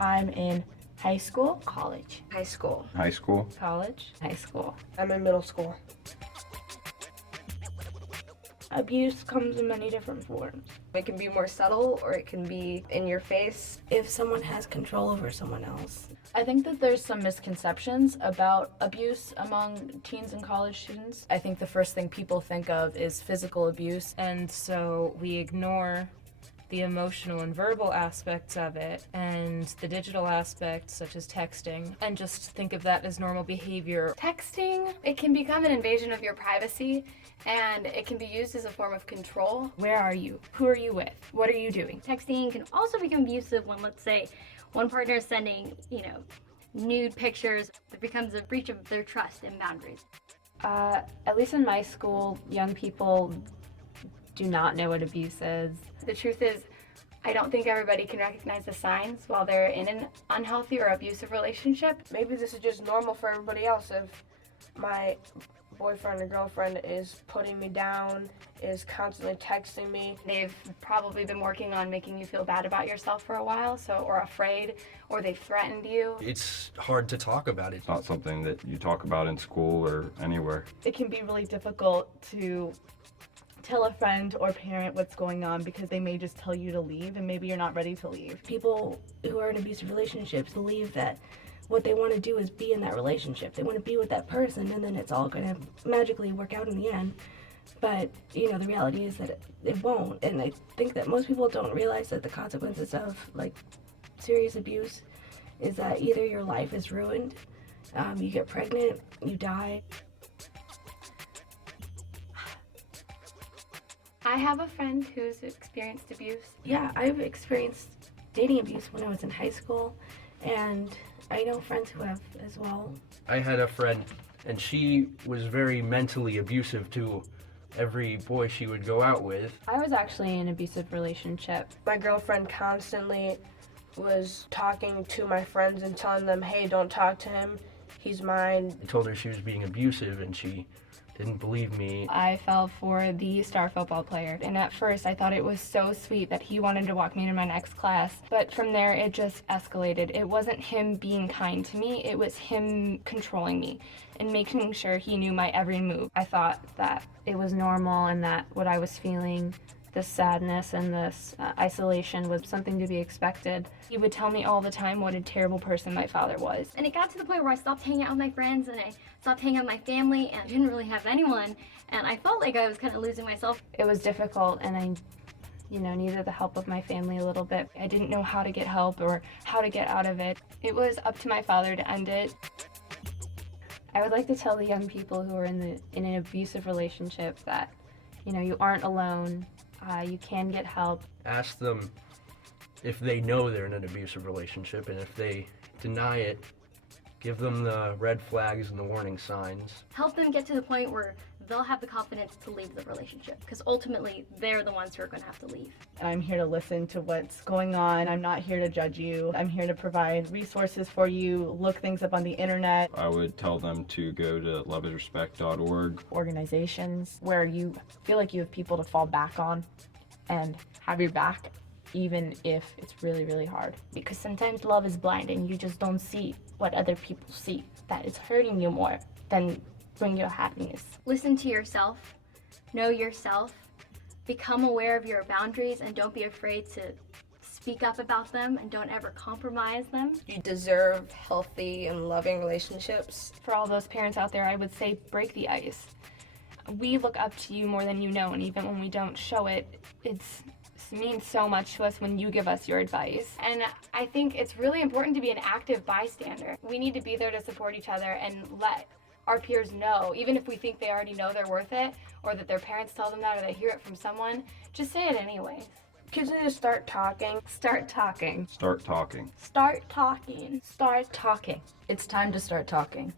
I'm in high school, College. High school. High school. college, high school. I'm in middle school. Abuse comes in many different forms. It can be more subtle or it can be in your face. If someone has control over someone else. I think that there's some misconceptions about abuse among teens and college students. I think the first thing people think of is physical abuse, and so we ignore the emotional and verbal aspects of it and the digital aspects such as texting, and just think of that as normal behavior. Texting, it can become an invasion of your privacy, and it can be used as a form of control. Where are you? Who are you with? What are you doing? Texting can also become abusive when, let's say, one partner is sending, nude pictures. It becomes a breach of their trust and boundaries. At least in my school, young people do not know what abuse is. The truth is, I don't think everybody can recognize the signs while they're in an unhealthy or abusive relationship. Maybe this is just normal for everybody else. If my boyfriend or girlfriend is putting me down, is constantly texting me. They've probably been working on making you feel bad about yourself for a while, or afraid, or they've threatened you. It's hard to talk about it. It's not something that you talk about in school or anywhere. It can be really difficult to tell a friend or parent what's going on because they may just tell you to leave and maybe you're not ready to leave. People who are in abusive relationships believe that what they want to do is be in that relationship. They want to be with that person, and then it's all going to magically work out in the end. But, the reality is that it won't. And I think that most people don't realize that the consequences of, serious abuse is that either your life is ruined, you get pregnant, you die. I have a friend who's experienced abuse. Yeah, I've experienced dating abuse when I was in high school, and I know friends who have as well. I had a friend, and she was very mentally abusive to every boy she would go out with. I was actually in an abusive relationship. My girlfriend constantly was talking to my friends and telling them, hey, don't talk to him, he's mine. I told her she was being abusive, and she didn't believe me. I fell for the star football player, and at first I thought it was so sweet that he wanted to walk me into my next class, but from there it just escalated. It wasn't him being kind to me, it was him controlling me and making sure he knew my every move. I thought that it was normal and that what I was feeling, this sadness and this isolation, was something to be expected. He would tell me all the time what a terrible person my father was. And it got to the point where I stopped hanging out with my friends and I stopped hanging out with my family and I didn't really have anyone. And I felt like I was kind of losing myself. It was difficult, and I needed the help of my family a little bit. I didn't know how to get help or how to get out of it. It was up to my father to end it. I would like to tell the young people who are in an abusive relationship that, you aren't alone. You can get help. Ask them if they know they're in an abusive relationship, and if they deny it, give them the red flags and the warning signs. Help them get to the point where they'll have the confidence to leave the relationship, because ultimately they're the ones who are going to have to leave. I'm here to listen to what's going on. I'm not here to judge you. I'm here to provide resources for you, look things up on the internet. I would tell them to go to loveisrespect.org. Organizations where you feel like you have people to fall back on and have your back, even if it's really, really hard. Because sometimes love is blind and you just don't see what other people see. That is hurting you more than bring you happiness. Listen to yourself, know yourself, become aware of your boundaries, and don't be afraid to speak up about them and don't ever compromise them. You deserve healthy and loving relationships. For all those parents out there, I would say break the ice. We look up to you more than you know, and even when we don't show it, it means so much to us when you give us your advice. And I think it's really important to be an active bystander. We need to be there to support each other and let our peers know, even if we think they already know they're worth it, or that their parents tell them that, or they hear it from someone, just say it anyways. Kids need to start talking. Start talking. Start talking. Start talking. Start talking. It's time to start talking.